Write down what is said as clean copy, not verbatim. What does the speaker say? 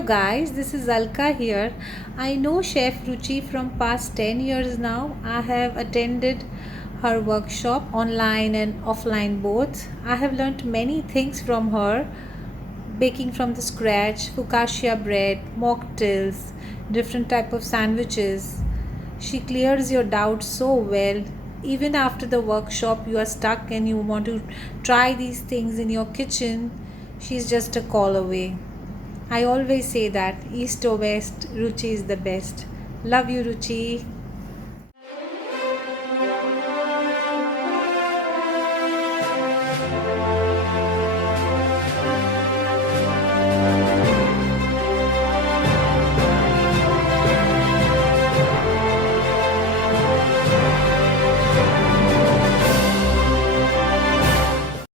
Hello guys, this is Alka here. I know Chef Ruchi from past 10 years now. I have attended her workshop online and offline both. I have learnt many things from her: baking from the scratch, focaccia bread, mocktails, different type of sandwiches. She clears your doubts so well. Even after the workshop you are stuck and you want to try these things in your kitchen, she's just a call away. I always say that east or west, Ruchi is the best. Love you, Ruchi.